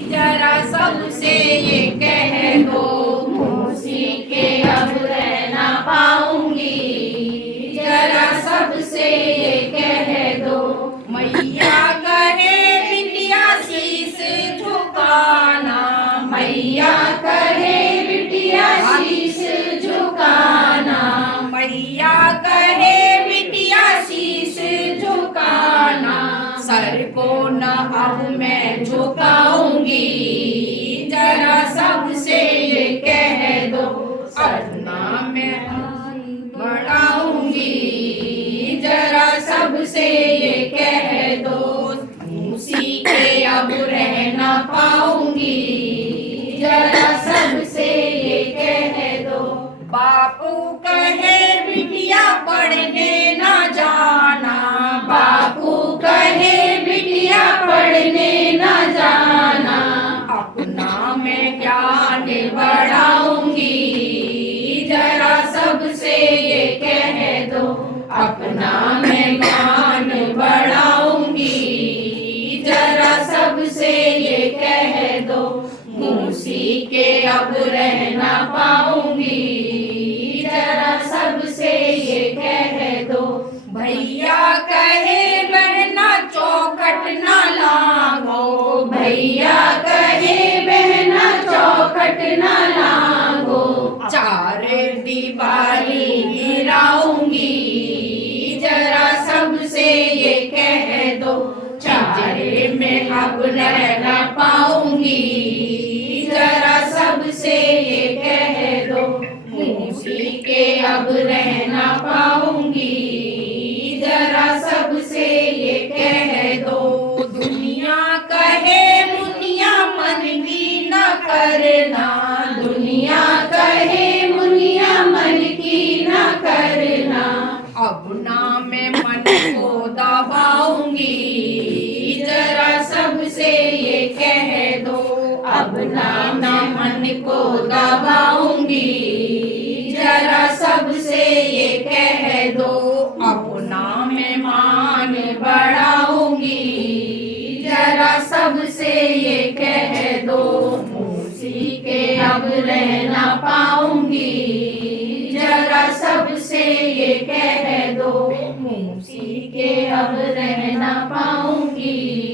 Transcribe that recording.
जरा सबसे ये कह दो, मौसी के अब रह ना पाऊंगी। जरा सबसे ये कह दो, मैया कहे बिटिया शीश झुकाना। मैया कहे बिटिया शीश झुकाना। मैया कहे बिटिया शीश झुकाना। सर को न अब मैं झुकाऊंगी। जरा सबसे ये कह दो, अपना मैं बढ़ाऊंगी। जरा सबसे ये कह दो, मौसी के अब रह ना पाऊंगी। जरा सबसे ये कह दो, बापू कहे बिटिया पढ़ने ना जाना। बापू कहे बिटिया पढ़ने ना जाना। अपना मैं ज्ञान बढ़ाऊंगी। जरा सबसे ये कह दो, अपना मैं ज्ञान बढ़ाऊंगी। जरा सबसे ये कह दो, मौसी के अब रह ना पाऊंगी। जरा सबसे ये कह दो, भैया कहे बहना चौखट ना लांघो। भैया कहे बहना चौखट ना लांघो। चार दीवारी गिराऊंगी। जरा सबसे ये कह दो, चारे में अब रह ना पाऊंगी। जरा सबसे ये कह दो, मौसी के अब रह ना पाऊंगी। जरा सबसे ये कह दो, दुनिया कहे मुनिया मन की न करना। दुनिया कहे मुनिया मन की न करना। अब ना मैं मन को दबाऊंगी। जरा सबसे ये कह दो, अब ना मन को दबाऊंगी। जरा सबसे ये कह दो, अपना मैं मान बढ़ाऊंगी। जरा सबसे ये कह दो, मौसी के अब रह ना पाऊंगी। जरा सबसे ये कह दो, मौसी के अब रह ना पाऊंगी।